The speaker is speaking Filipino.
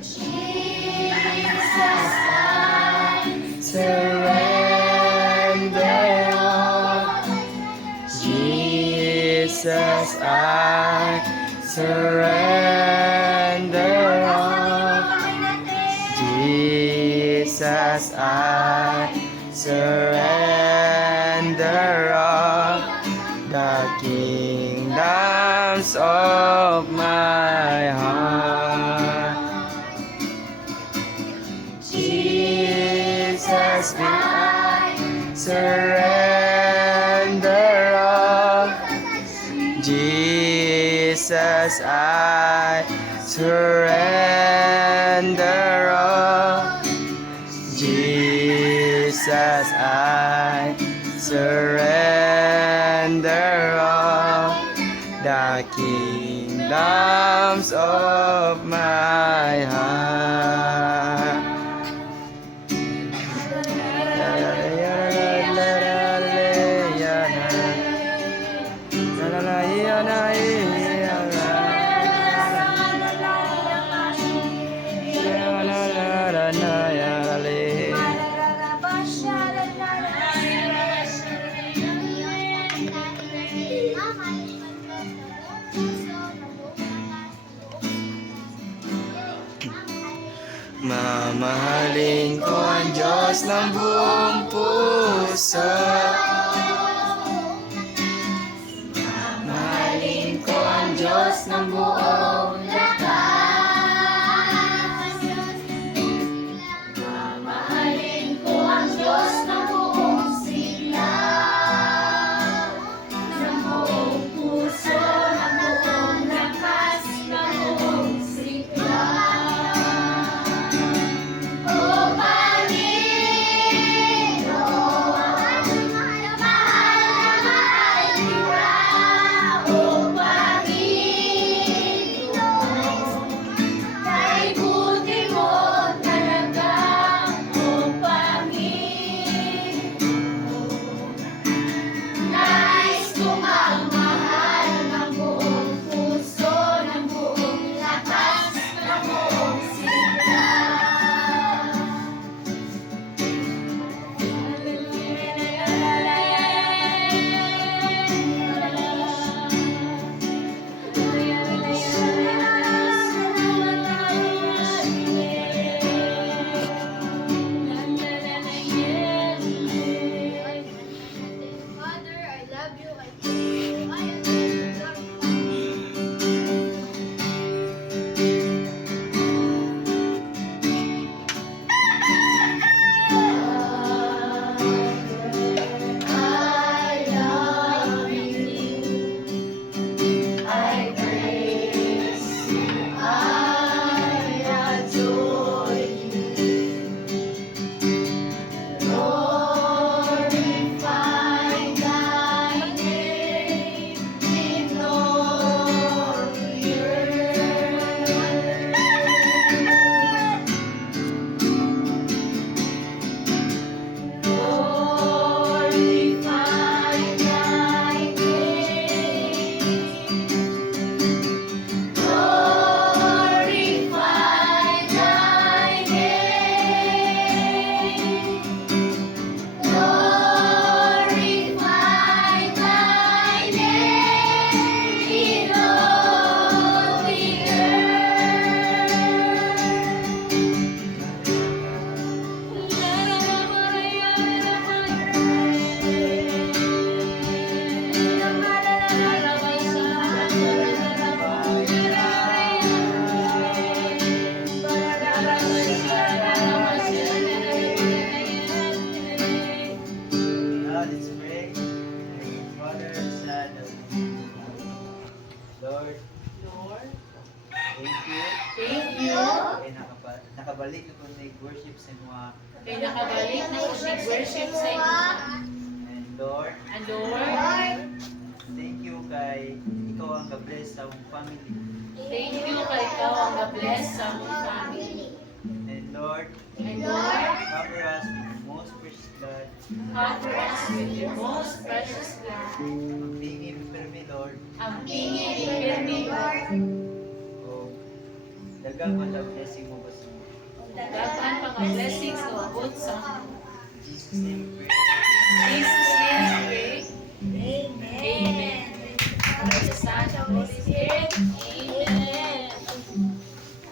Jesus, I surrender all. Jesus, I surrender all. Jesus, I surrender all. The kingdoms of my heart. Jesus, I surrender all. Jesus, I surrender all. Jesus, I surrender all. The kingdoms of my heart. Mamahalin ko ang Diyos ng buong puso. Mamahalin ko ang Diyos ng buong lakas. Mamahalin ko ang Diyos ng buong sigla. Ng buong puso, ng buong lakas, ng buong sigla. Nakabalik ako nag-worship sa mga. Kaya nakabalik na ko nag-worship sa inyo. And Lord, thank you kay ikaw ang ga-bless sa akong family. Thank you kay ikaw ang ga-bless sa among family. And Lord, cover us with your most precious blood. Cover us with your most precious blood. Ang tingin, pero me, Lord. Ang tingin, Lord. Oh, Dagang pa sa blessing mo ba sa Daghan pa nga blessings o abot sa Jesus name we pray. Jesus name.